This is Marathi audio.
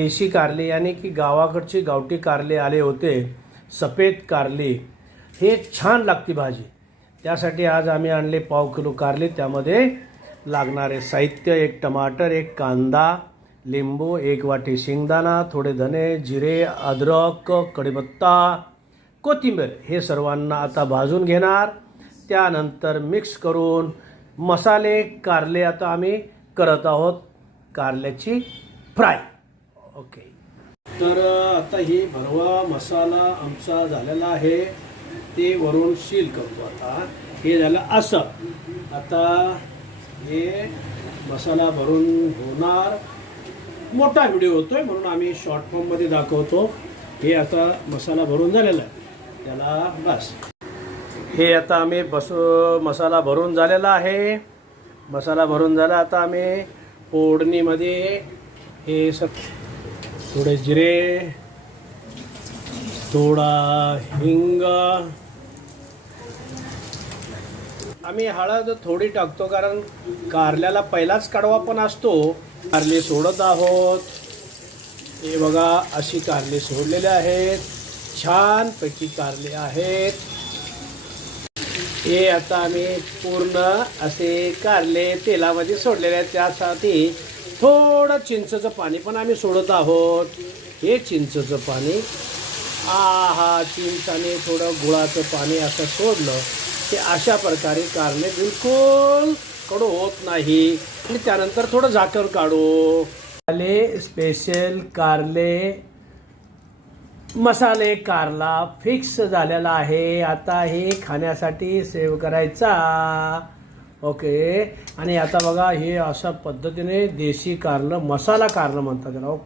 देशी कारले यानी की गावाकडची गावठी कारले आले होते, सफेद कारले. हे छान लागते भाजी. त्यासाठी आज आम्ही आणले 1/2 किलो कारले. त्यामध्ये लागणारे साहित्य: 1 टमाटर, 1 कांदा, लिंबू, 1 वाटी शेंगदाणा, थोडे धने, जिरे, अद्रक, कढीपत्ता, कोथिंबीर. हे सर्वांना आता भाजून घेणार. त्यानंतर मिक्स करून मसाले कारले आता आम्ही करत आहोत, कारल्याची फ्राय. ओके. तर आता हे भरवा मसाला आमचा झालेला आहे. ते वरून सील करतो. आता हे झालं असं. आता हे मसाला भरून होणार. मोठा व्हिडिओ होतोय म्हणून आम्ही शॉर्ट फॉर्ममध्ये दाखवतो. हे आता मसाला भरून झालेला आहे. त्याला बस हे आता आम्ही मसाला भरून झालेला आहे. मसाला भरून झाला. आता आम्ही फोडणीमध्ये हे थोडे जिरे, थोडा हिंग, आम्ही हळद थोडी टाकतो कारण कारल्याला पहिलाच कडवा पण असतो. कारले सोडत आहोत. हे बघा, अशी कारले सोडलेले आहेत. छानपैकी कारले आहेत. हे आता आम्ही पूर्ण असे कारले तेलामध्ये सोडलेले आहेत. त्यासाठी थोडं चिंचेचं पाणी पण आम्ही सोडत आहोत. हे चिंचेचं पाणी, चिंच आणि थोडं गुळाचं पाणी असं सोडलं की अशा प्रकारे कारले बिलकुल कडू होत नाही. आणि त्यानंतर थोडं झाकण काढू. स्पेशल कारले मसाले कारला फिक्स झालेला आहे. आता हे खाण्यासाठी सेव्ह करायचा. ओके. आणि आता बघा, हे अशा पद्धतीने देशी कारलं, मसाला कारलं म्हणतात त्याला.